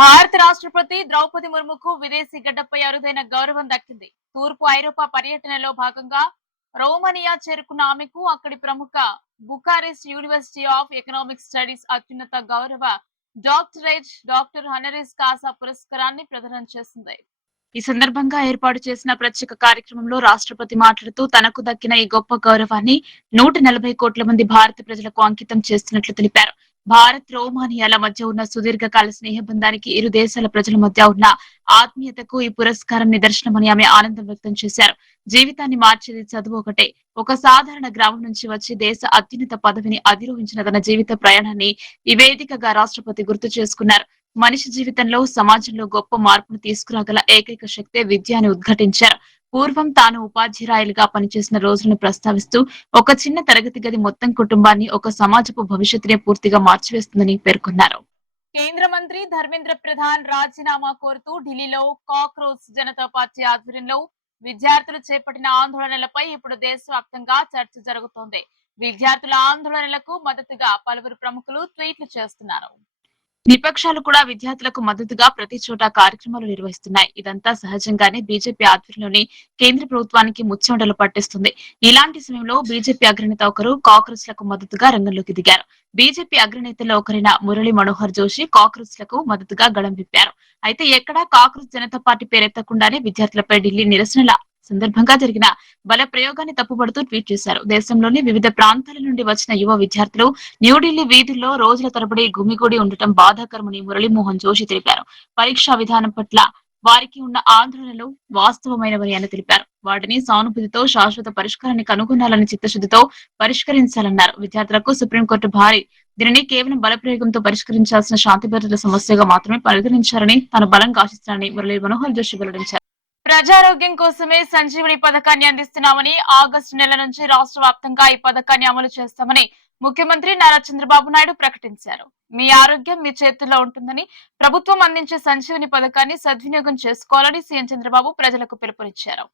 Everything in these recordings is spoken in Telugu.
భారత రాష్ట్రపతి ద్రౌపది ముర్ముకు విదేశీ గడ్డపై అరుదైన గౌరవం దక్కింది. తూర్పు ఐరోపా పర్యటనలో భాగంగా రోమనియా చేరుకున్న ఆమెకు అక్కడి ప్రముఖ Bucharest university of economic studies అత్యున్నత గౌరవ డాక్టర్ హనరీస్ కాసా పురస్కారాన్ని ప్రదానం చేసింది. ఈ సందర్భంగా ఏర్పాటు చేసిన ప్రత్యేక కార్యక్రమంలో రాష్ట్రపతి మాట్లాడుతూ తనకు దక్కిన ఈ గొప్ప గౌరవాన్ని 140 కోట్ల మంది భారత ప్రజలకు అంకితం చేస్తున్నట్లు తెలిపారు. భారత్ రోమానియాల మధ్య ఉన్న సుదీర్ఘకాల స్నేహబంధానికి ఇరు దేశాల ప్రజల మధ్య ఉన్న ఆత్మీయతకు ఈ పురస్కారం నిదర్శనమని ఆమె ఆనందం వ్యక్తం చేశారు. జీవితాన్ని మార్చేది చదువు ఒకటే. ఒక సాధారణ గ్రామం నుంచి వచ్చి దేశ అత్యున్నత పదవిని అధిరోహించిన తన జీవిత ప్రయాణాన్ని ఈ వేదికగా రాష్ట్రపతి గుర్తు చేసుకున్నారు. మనిషి జీవితంలో సమాజంలో గొప్ప మార్పును తీసుకురాగల ఏకైక శక్తే విద్య అని ఉద్ఘాటించారు. పూర్వం తాను ఉపాధ్యాయులుగా పనిచేసిన రోజులను ప్రస్తావిస్తూ ఒక చిన్న తరగతి గది మొత్తం కుటుంబాన్ని ఒక సమాజపు భవిష్యత్తునే పూర్తిగా మార్చివేస్తుందని పేర్కొన్నారు. కేంద్ర మంత్రి ధర్మేంద్ర ప్రధాన్ రాజీనామా కోరుతూ ఢిల్లీలో కాక్రోచ్ జనతా పార్టీ ఆధ్వర్యంలో విద్యార్థులు చేపట్టిన ఆందోళనలపై ఇప్పుడు దేశవ్యాప్తంగా చర్చ జరుగుతోంది. విద్యార్థుల ఆందోళనలకు మద్దతుగా పలువురు ప్రముఖులు ట్వీట్లు చేస్తున్నారు. విపక్షాలు కూడా విద్యార్థులకు మద్దతుగా ప్రతి చోట కార్యక్రమాలు నిర్వహిస్తున్నాయి. ఇదంతా సహజంగానే బీజేపీ ఆధ్వర్యంలోని కేంద్ర ప్రభుత్వానికి ముచ్చెమటలు పట్టిస్తుంది. ఇలాంటి సమయంలో బీజేపీ అగ్రనేత ఒకరు కాక్రోచ్ లకు మద్దతుగా రంగంలోకి దిగారు. బీజేపీ అగ్రనేతల్లో ఒకరైన మురళీ మనోహర్ జోషి కాక్రోచ్ లకు మద్దతుగా గళం విప్పారు. అయితే ఎక్కడా కాక్రోచ్ జనతా పార్టీ పేరెత్తకుండానే విద్యార్థులపై ఢిల్లీ నిరసనల సందర్భంగా జరిగిన బల ప్రయోగాన్ని తప్పుపడుతూ ట్వీట్ చేశారు. దేశంలోని వివిధ ప్రాంతాల నుండి వచ్చిన యువ విద్యార్థులు న్యూఢిల్లీ వీధుల్లో రోజుల తరబడి గుమిగూడి ఉండటం బాధాకరమని మురళీమోహన్ జోషి తెలిపారు. పరీక్షా విధానం పట్ల వారికి ఉన్న ఆందోళనలు వాస్తవమైనవని ఆయన తెలిపారు. వాటిని సానుభూతితో శాశ్వత పరిష్కారాన్ని కనుగొనాలని చిత్తశుద్ధితో పరిష్కరించాలన్నారు. విద్యార్థులకు సుప్రీంకోర్టు దీనిని కేవలం బలప్రయోగంతో పరిష్కరించాల్సిన శాంతి భద్రతల సమస్యగా మాత్రమే పరిగణించారని తాను బలంగా ఆశిస్తున్నానని మురళీ మనోహర్ జోషి వెల్లడించారు. ప్రజారోగ్యం కోసమే సంజీవని పథకాన్ని అందిస్తున్నామని, ఆగస్టు నెల నుంచి రాష్ట్ర వ్యాప్తంగా ఈ పథకాన్ని అమలు చేస్తామని ముఖ్యమంత్రి నారా చంద్రబాబు నాయుడు ప్రకటించారు. మీ ఆరోగ్యం మీ చేతుల్లో ఉంటుందని, ప్రభుత్వం అందించే సంజీవని పథకాన్ని సద్వినియోగం చేసుకోవాలని సీఎం చంద్రబాబు ప్రజలకు పిలుపునిచ్చారు.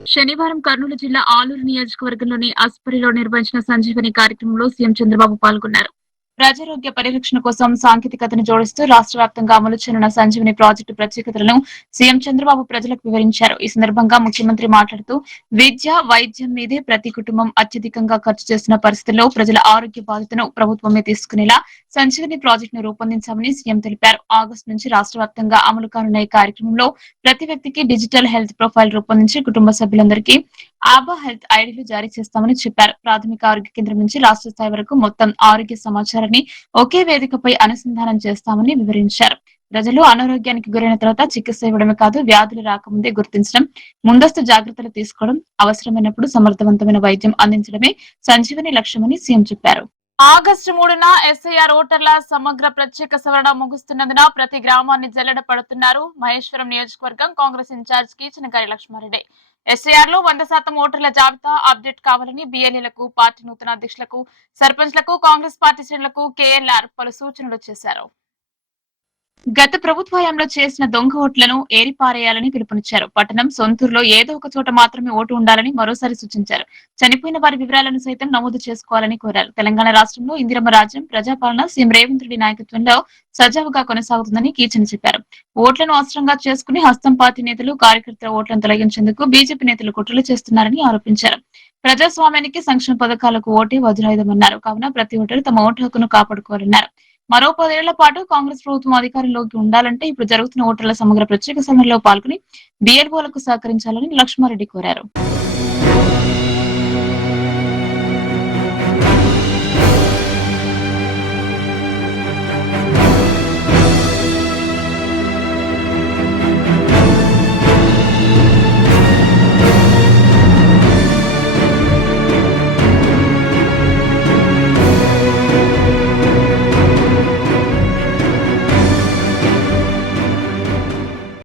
శనివారం కర్నూలు జిల్లా ఆలూరు నియోజకవర్గంలోని అస్పరిలో నిర్వహించిన సంజీవని కార్యక్రమంలో సీఎం చంద్రబాబు పాల్గొన్నారు. ప్రజారోగ్య పరిరక్షణ కోసం సాంకేతికతను జోడిస్తూ రాష్ట్ర వ్యాప్తంగా అమలు చేయనున్న సంజీవని ప్రాజెక్టు ప్రత్యేకతలను సీఎం చంద్రబాబు ప్రజలకు వివరించారు. ఈ సందర్భంగా ముఖ్యమంత్రి మాట్లాడుతూ విద్య, వైద్యం మీదే ప్రతి కుటుంబం అత్యధికంగా ఖర్చు చేస్తున్న పరిస్థితుల్లో ప్రజల ఆరోగ్య బాధ్యతను ప్రభుత్వమే తీసుకునేలా సంజీవని ప్రాజెక్టును రూపొందించామని సీఎం తెలిపారు. ఆగస్టు నుంచి రాష్ట్ర వ్యాప్తంగా అమలు కానున్న ఈ కార్యక్రమంలో ప్రతి వ్యక్తికి డిజిటల్ హెల్త్ ప్రొఫైల్ రూపొందించి కుటుంబ సభ్యులందరికీ ఆబా హెల్త్ ఐడీలు జారీ చేస్తామని చెప్పారు. ప్రాథమిక ఆరోగ్య కేంద్రం నుంచి రాష్ట్ర స్థాయి వరకు మొత్తం ఆరోగ్య సమాచారాన్ని ఒకే వేదికపై అనుసంధానం చేస్తామని వివరించారు. ప్రజలు అనారోగ్యానికి గురైన తర్వాత చికిత్స ఇవ్వడమే కాదు, వ్యాధులు రాకముందే గుర్తించడం, ముందస్తు జాగ్రత్తలు తీసుకోవడం, అవసరమైనప్పుడు సమర్థవంతమైన వైద్యం అందించడమే సంజీవని లక్ష్యమని సీఎం చెప్పారు. ఆగస్టు 3న ఎస్ఐఆర్ ఓటర్ల సమగ్ర ప్రత్యేక సవరణ ముగుస్తున్నందున ప్రతి గ్రామాన్ని జల్లెడ పడుతున్నారు మహేశ్వరం నియోజకవర్గం కాంగ్రెస్ ఇన్ఛార్జ్ కీచనగారి లక్ష్మారెడ్డి. ఎస్ఐఆర్ లో 100% ఓటర్ల జాబితా అప్డేట్ కావాలని బిఎల్ఏలకు, పార్టీ నూతన అధ్యక్షులకు, సర్పంచ్లకు, కాంగ్రెస్ పార్టీ శ్రేణులకు కేఎల్ఆర్ పలు సూచనలు చేశారు. గత ప్రభుత్వ హయాంలో చేసిన దొంగ ఓట్లను ఏరిపారేయాలని పిలుపునిచ్చారు. పట్టణం, సొంతూరులో ఏదో ఒక చోట మాత్రమే ఓటు ఉండాలని మరోసారి సూచించారు. చనిపోయిన వారి వివరాలను సైతం నమోదు చేసుకోవాలని కోరారు. తెలంగాణ రాష్ట్రంలో ఇందిరమ్మ రాజ్యం, ప్రజాపాలన సీఎం రేవంత్ రెడ్డి నాయకత్వంలో సజావుగా కొనసాగుతుందని కీచన చెప్పారు. ఓట్లను అవసరంగా చేసుకుని హస్తం పార్టీ నేతలు, కార్యకర్తల ఓట్లను తొలగించేందుకు బీజేపీ నేతలు కుట్రలు చేస్తున్నారని ఆరోపించారు. ప్రజాస్వామ్యానికి, సంక్షేమ పథకాలకు ఓటే వజ్రాయుధమన్నారు. కావున ప్రతి ఓటరు తమ ఓటు హక్కును కాపాడుకోవాలన్నారు. మరో 10 ఏళ్ల పాటు కాంగ్రెస్ ప్రభుత్వం అధికారంలోకి ఉండాలంటే ఇప్పుడు జరుగుతున్న ఓటర్ల సమగ్ర ప్రత్యేక సవరణలో పాల్గొని బిఎల్ఓలకు సహకరించాలని లక్ష్మారెడ్డి కోరారు.